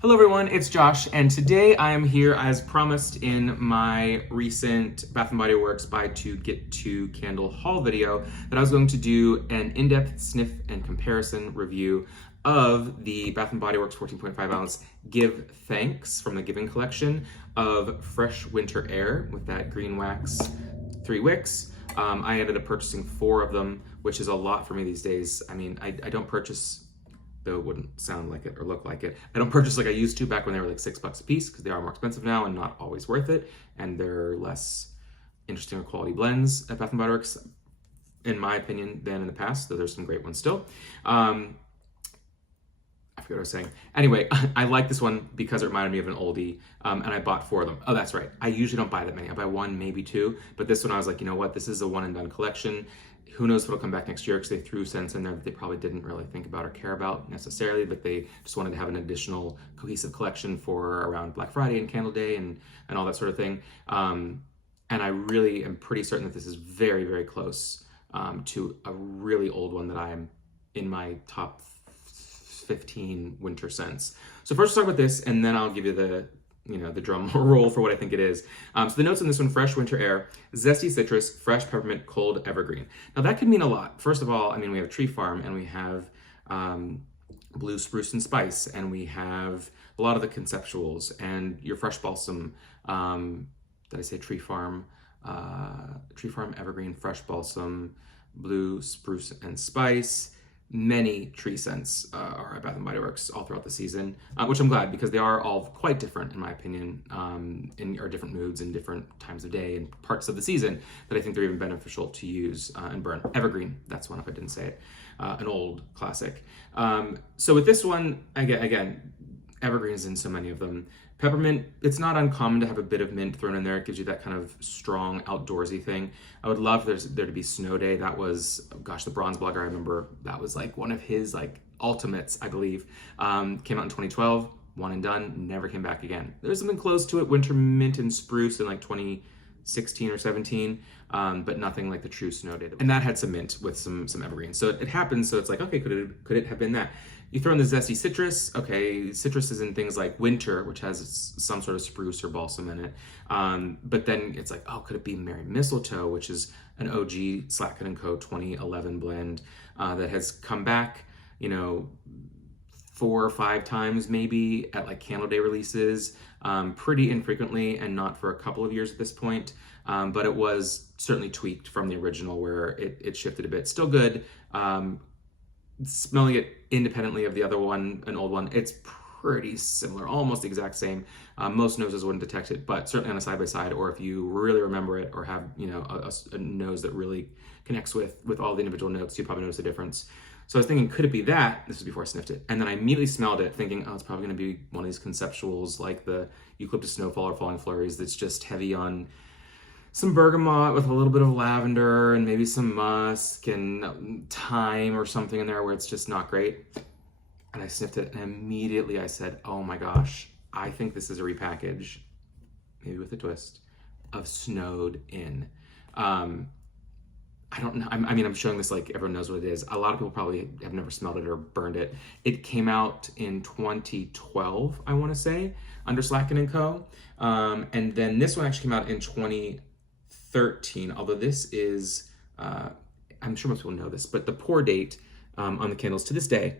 Hello everyone, it's Josh, and today I am here as promised in my recent Bath & Body Works Buy 2 Get 2 candle haul video that I was going to do an in-depth sniff and comparison review of the Bath & Body Works 14.5 ounce Give Thanks from the Giving collection of Fresh Winter Air with that green wax 3 wicks. I ended up purchasing 4 of them, which is a lot for me these days. I mean, I don't purchase, though it wouldn't sound like it or look like it, I don't purchase like I used to back when they were like $6 a piece, because they are more expensive now and not always worth it, and they're less interesting or quality blends at Bath & Body Works, in my opinion, than in the past, though there's some great ones still. I forget what I was saying. Anyway, I like this one because it reminded me of an oldie, and I bought 4 of them. Oh, that's right. I usually don't buy that many. I buy 1, maybe 2, but this one I was like, you know what? This is a one and done collection. Who knows if it'll come back next year, because they threw scents in there that they probably didn't really think about or care about necessarily, but they just wanted to have an additional cohesive collection for around Black Friday and Candle Day and all that sort of thing. And I really am pretty certain that this is very, very close to a really old one that I am in my top 15 winter scents. So first we'll start with this, and then I'll give you the drum roll for what I think it is. So the notes on this one: fresh winter air, zesty citrus, fresh peppermint, cold evergreen. Now that could mean a lot. First of all, I mean, we have Tree Farm, and we have blue spruce and spice, and we have a lot of the conceptuals, and your fresh balsam. Did I say Tree Farm? Tree Farm, evergreen, fresh balsam, blue spruce and spice. Many tree scents are at Bath & Body Works all throughout the season, which I'm glad, because they are all quite different, in my opinion, in our different moods and different times of day and parts of the season that I think they're even beneficial to use and burn. Evergreen, that's one if I didn't say it, an old classic. So with this one, again, evergreen is in so many of them. Peppermint, it's not uncommon to have a bit of mint thrown in there. It gives you that kind of strong outdoorsy thing. I would love there to be Snow Day. That was, gosh, the Bronze Blogger, I remember that was like one of his like ultimates, I believe. Came out in 2012, one and done, never came back again. There's something close to it, Winter Mint and Spruce in like 2016 or 17, but nothing like the true Snow Day. And that had some mint with some evergreen. So it happens, so it's like, okay, could it have been that? You throw in the zesty citrus. Okay, citrus is in things like winter, which has some sort of spruce or balsam in it. But then it's like, oh, could it be Merry Mistletoe, which is an OG Slatkin & Co. 2011 blend that has come back, 4 or 5 times maybe at like Candle Day releases, pretty infrequently, and not for a couple of years at this point. But it was certainly tweaked from the original, where it shifted a bit. Still good. Smelling it independently of the other one, an old one, it's pretty similar, almost the exact same. Most noses wouldn't detect it, but certainly on a side-by-side, or if you really remember it or have a nose that really connects with all the individual notes, you probably notice a difference. So I was thinking, could it be that? This was before I sniffed it. And then I immediately smelled it thinking, oh, it's probably gonna be one of these conceptuals like the Eucalyptus Snowfall or Falling Flurries that's just heavy on some bergamot with a little bit of lavender and maybe some musk and thyme or something in there, where it's just not great. And I sniffed it, and immediately I said, oh my gosh, I think this is a repackage, maybe with a twist, of Snowed In. I don't know. I mean, I'm showing this like everyone knows what it is. A lot of people probably have never smelled it or burned it. It came out in 2012, I want to say, under Slatkin & Co. And then this one actually came out in 2013, although this is, I'm sure most people know this, but the pour date on the candles to this day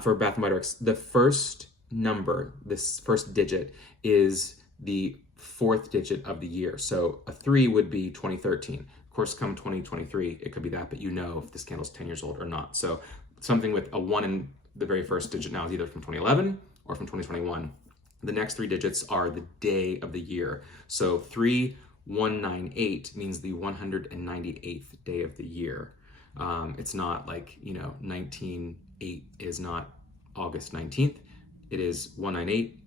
for Bath & Body Works, the first number, this first digit, is the 4th digit of the year. So a 3 would be 2013. Of course, come 2023, it could be that, but if this candle's 10 years old or not. So something with a 1 in the very first digit now is either from 2011 or from 2021. The next 3 digits are the day of the year. So 3198 means the 198th day of the year. It's not like, 19.8 is not August 19th. It is 198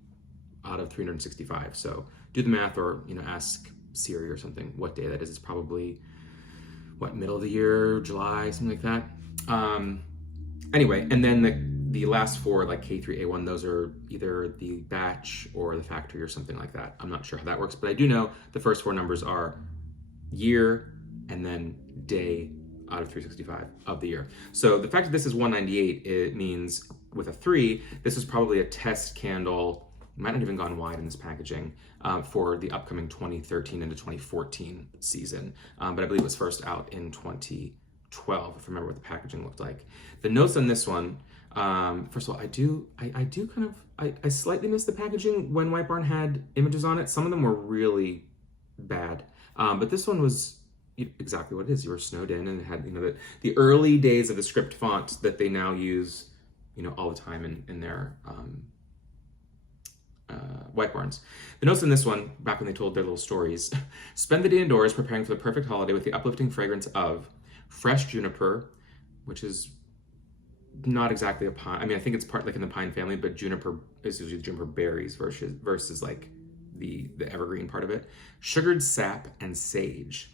out of 365. So do the math, or, ask Siri or something what day that is. It's probably, middle of the year, July, something like that. Anyway, and then the last 4, like K3A1, those are either the batch or the factory or something like that. I'm not sure how that works, but I do know the first 4 numbers are year and then day out of 365 of the year. So the fact that this is 198, it means with a 3, this is probably a test candle might not even gone wide in this packaging for the upcoming 2013 into 2014 season. But I believe it was first out in 2012, if I remember what the packaging looked like. The notes on this one, first of all, I slightly missed the packaging when White Barn had images on it. Some of them were really bad. But this one was exactly what it is. You were snowed in, and it had, the early days of the script font that they now use, all the time in their White Barns. The notes in this one, back when they told their little stories: spend the day indoors preparing for the perfect holiday with the uplifting fragrance of fresh juniper, which is not exactly a pine. I mean, I think it's part like in the pine family, but juniper is usually juniper berries versus like the evergreen part of it. Sugared sap and sage.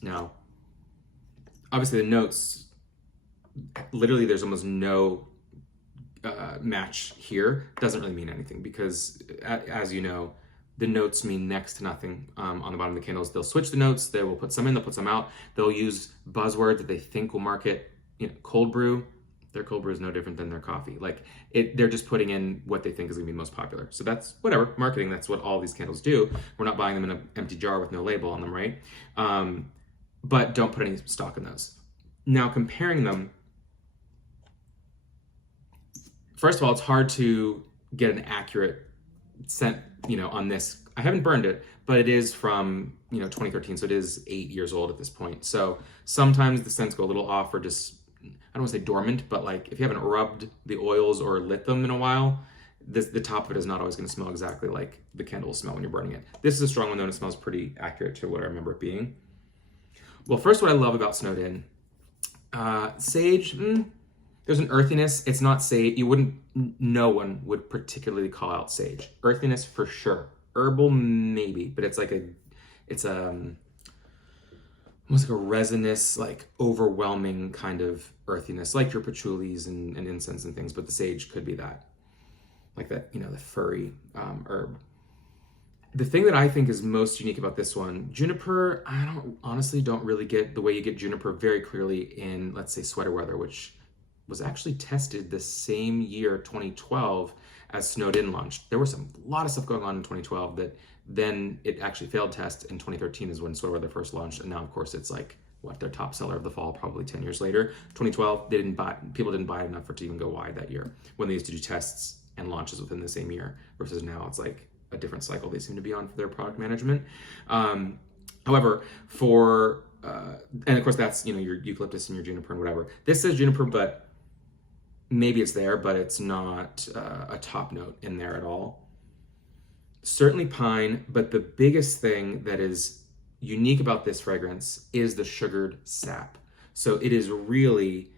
Now, obviously the notes, literally there's almost no match here. Doesn't really mean anything because, as you know, the notes mean next to nothing on the bottom of the candles. They'll switch the notes. They will put some in, they'll put some out. They'll use buzzwords that they think will market, cold brew. Their cold brew is no different than their coffee. Like they're just putting in what they think is gonna be most popular. So that's whatever, marketing, that's what all these candles do. We're not buying them in an empty jar with no label on them, right? But don't put any stock in those. Now comparing them, first of all, it's hard to get an accurate scent, on this. I haven't burned it, but it is from, 2013, so it is 8 years old at this point. So sometimes the scents go a little off or just, I don't want to say dormant, but like if you haven't rubbed the oils or lit them in a while, the top of it is not always going to smell exactly like the candle will smell when you're burning it. This is a strong one though, and it smells pretty accurate to what I remember it being. Well, first, what I love about Snowed In, sage, there's an earthiness. It's not sage. No one would particularly call out sage. Earthiness for sure. Herbal maybe, but it's almost like a resinous, like overwhelming kind of earthiness, like your patchoulis and incense and things, but the sage could be that. Like that, the furry herb. The thing that I think is most unique about this one, juniper, I honestly don't really get the way you get juniper very clearly in, let's say, sweater weather, which was actually tested the same year, 2012, as Snowed In launched. There was a lot of stuff going on in 2012 that then it actually failed test. In 2013 is when sweater weather first launched, and now of course it's like their top seller of the fall, probably 10 years later. 2012, people didn't buy it enough for it to even go wide that year when they used to do tests and launches within the same year, versus now it's like a different cycle they seem to be on for their product management. However, and of course that's, your eucalyptus and your juniper and whatever. This says juniper, but maybe it's there, but it's not a top note in there at all. Certainly pine, but the biggest thing that is unique about this fragrance is the sugared sap. So it is really,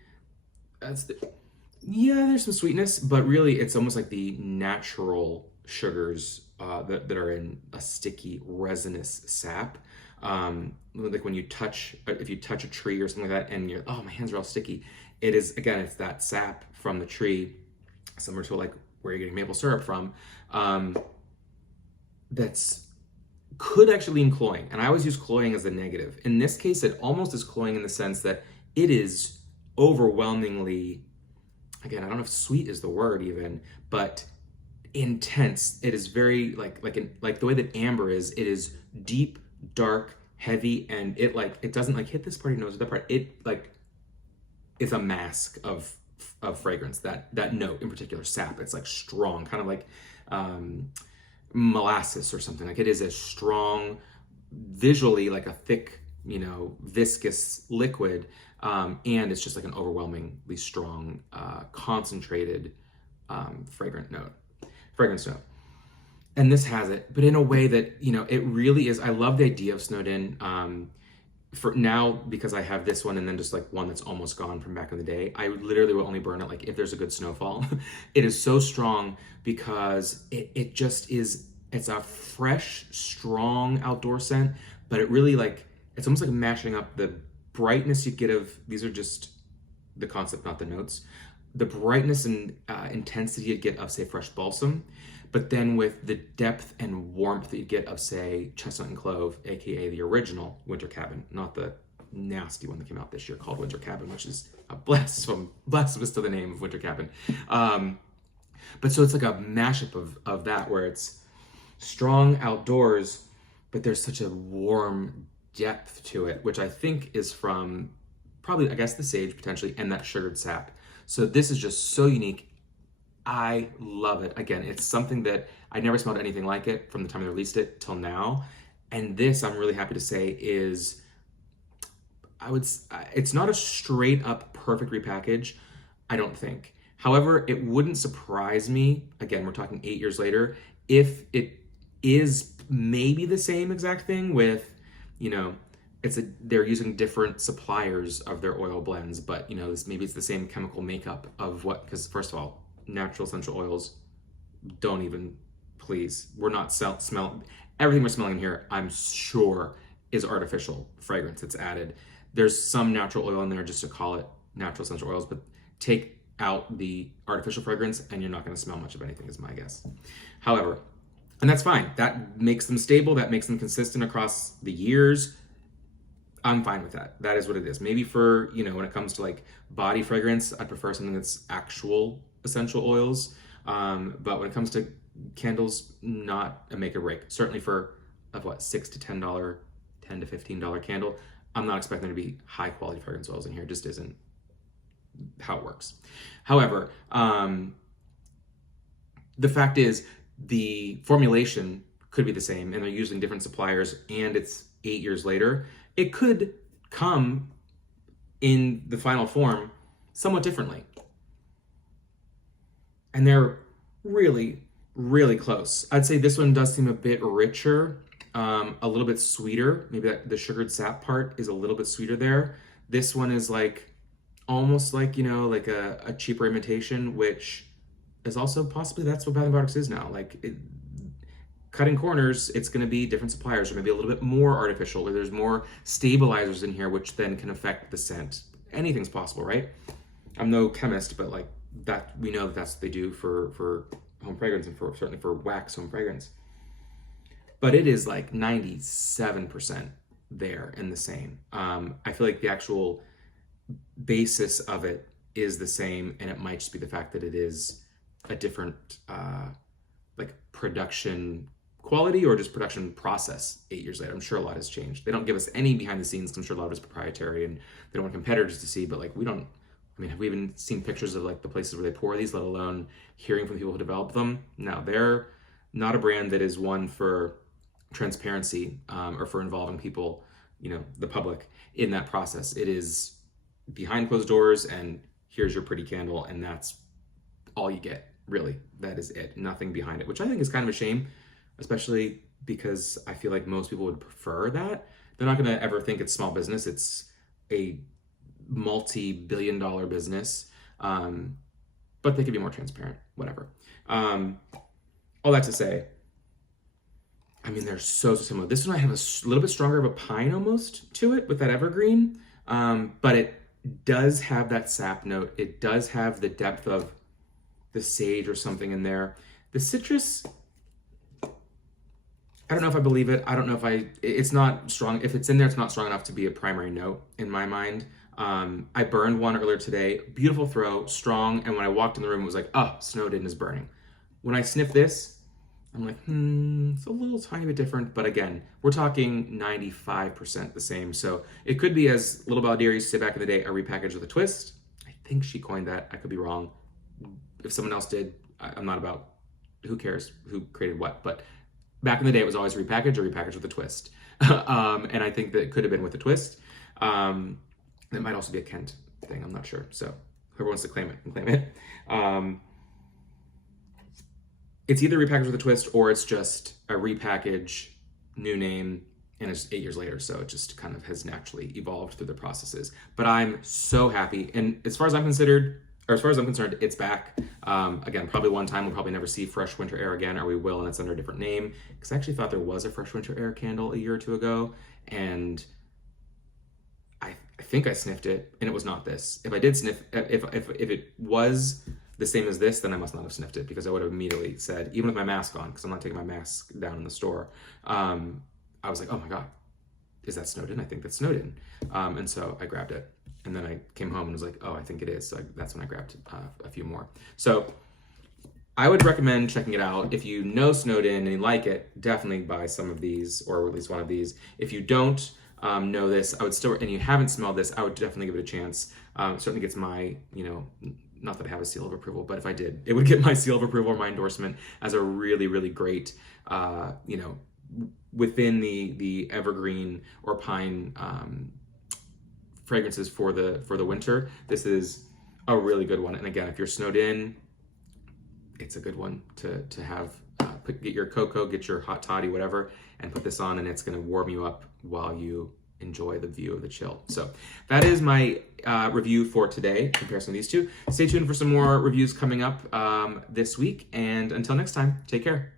there's some sweetness, but really it's almost like the natural sugars that are in a sticky resinous sap. Like when if you touch a tree or something like that and you're, oh, my hands are all sticky. It is, again, it's that sap from the tree, similar to like where you're getting maple syrup from, that's could actually lean cloying. And I always use cloying as a negative. In this case, it almost is cloying in the sense that it is overwhelmingly, again, I don't know if sweet is the word even, but intense. It is very like the way that amber is. It is deep, dark, heavy, and it doesn't like hit this part of your nose or that part. It like it's a mask of fragrance. That note in particular, sap. It's like strong, kind of like molasses or something. Like it is a strong, visually like a thick, viscous liquid, and it's just like an overwhelmingly strong, concentrated fragrance note. And this has it, but in a way that, it really is. I love the idea of Snowed In. For now, because I have this one and then just like one that's almost gone from back in the day, I literally will only burn it like if there's a good snowfall. It is so strong because it just is, it's a fresh, strong outdoor scent, but it really it's almost like mashing up the brightness you get of, these are just the concept, not the notes, the brightness and intensity you get of, say, fresh balsam, but then with the depth and warmth that you get of, say, chestnut and clove, aka the original Winter Cabin, not the nasty one that came out this year called Winter Cabin, which is a blasphemous to the name of Winter Cabin. But so it's like a mashup of that, where it's strong outdoors, but there's such a warm depth to it, which I think is from probably, I guess, the sage potentially, and that sugared sap. So this is just so unique. I love it. Again, it's something that I never smelled anything like it from the time they released it till now. And this, I'm really happy to say, is, it's not a straight up perfect repackage, I don't think. However, it wouldn't surprise me, again, we're talking 8 years later, if it is maybe the same exact thing with, you know, they're using different suppliers of their oil blends, but you know, maybe it's the same chemical makeup of what, because first of all, natural essential oils, don't even, please, we're not smell everything we're smelling here, I'm sure, is artificial fragrance. It's added. There's some natural oil in there just to call it natural essential oils, but take out the artificial fragrance and you're not going to smell much of anything, is my guess. However, and that's fine. That makes them stable. That makes them consistent across the years. I'm fine with that. That is what it is. Maybe for, you know, when it comes to like body fragrance, I prefer something that's actual essential oils. But when it comes to candles, not a make or break. Certainly for $6 to $10, $10 to $15 candle, I'm not expecting there to be high quality fragrance oils in here. It just isn't how it works. However, the fact is the formulation could be the same and they're using different suppliers, and it's 8 years later. It could come in the final form somewhat differently. And they're really, really close. I'd say this one does seem a bit richer, a little bit sweeter. Maybe the sugared sap part is a little bit sweeter there. This one is like, almost like, you know, like a cheaper imitation, which is also possibly that's what Bath & Body Works is now. Like, cutting corners, it's going to be different suppliers, or maybe a little bit more artificial, or there's more stabilizers in here, which then can affect the scent. Anything's possible, right? I'm no chemist, but like that, we know that that's what they do for home fragrance, and certainly for wax home fragrance. But it is like 97% there and the same. I feel like the actual basis of it is the same, and it might just be the fact that it is a different like production quality or just production process 8 years later. I'm sure a lot has changed. They don't give us any behind the scenes. I'm sure a lot of it's proprietary and they don't want competitors to see, but like have we even seen pictures of like the places where they pour these, let alone hearing from people who develop them? No, they're not a brand that is one for transparency or for involving people, you know, the public in that process. It is behind closed doors and here's your pretty candle, and that's all you get, really. That is it, nothing behind it, which I think is kind of a shame, especially because I feel like most people would prefer that. They're not going to ever think it's small business. It's a multi-billion-dollar business, but they could be more transparent, whatever. All that to say, I mean, they're so similar. This one I have a little bit stronger of a pine almost to it with that evergreen, but it does have that sap note. It does have the depth of the sage or something in there. The citrus, I don't know if I believe it. I don't know if it's not strong. If it's in there, it's not strong enough to be a primary note in my mind. I burned one earlier today. Beautiful throw, strong. And when I walked in the room, it was like, oh, Snowden is burning. When I sniff this, I'm like, it's a little tiny bit different. But again, we're talking 95% the same. So it could be, as Little Baldier used to say back in the day, a repackage with a twist. I think she coined that. I could be wrong. If someone else did, I'm not about, who cares who created what. But back in the day, it was always repackage or repackage with a twist. And I think that it could have been with a twist. It might also be a Kent thing. I'm not sure. So whoever wants to claim it can claim it. It's either repackaged with a twist or it's just a repackage, new name, and it's 8 years later. So it just kind of has naturally evolved through the processes. But I'm so happy. And as far as I'm concerned, it's back. Again, probably one time we'll probably never see Fresh Winter Air again, or we will, and it's under a different name. Because I actually thought there was a Fresh Winter Air candle a year or two ago, and I think I sniffed it, and it was not this. If I did sniff, if it was the same as this, then I must not have sniffed it, because I would have immediately said, even with my mask on, because I'm not taking my mask down in the store, I was like, oh my God, is that Snowden? I think that's Snowden. And so I grabbed it. And then I came home and was like, oh, I think it is. So that's when I grabbed a few more. So I would recommend checking it out. If you know Snowed In and you like it, definitely buy some of these or at least one of these. If you don't know this, I would still, and you haven't smelled this, I would definitely give it a chance. It certainly gets my, not that I have a seal of approval, but if I did, it would get my seal of approval or my endorsement as a really, really great, within the evergreen or pine fragrances for the winter. This is a really good one. And again, if you're snowed in, it's a good one to have. Get your cocoa, get your hot toddy, whatever, and put this on, and it's going to warm you up while you enjoy the view of the chill. So that is my review for today, comparison of these two. Stay tuned for some more reviews coming up this week, and until next time, take care.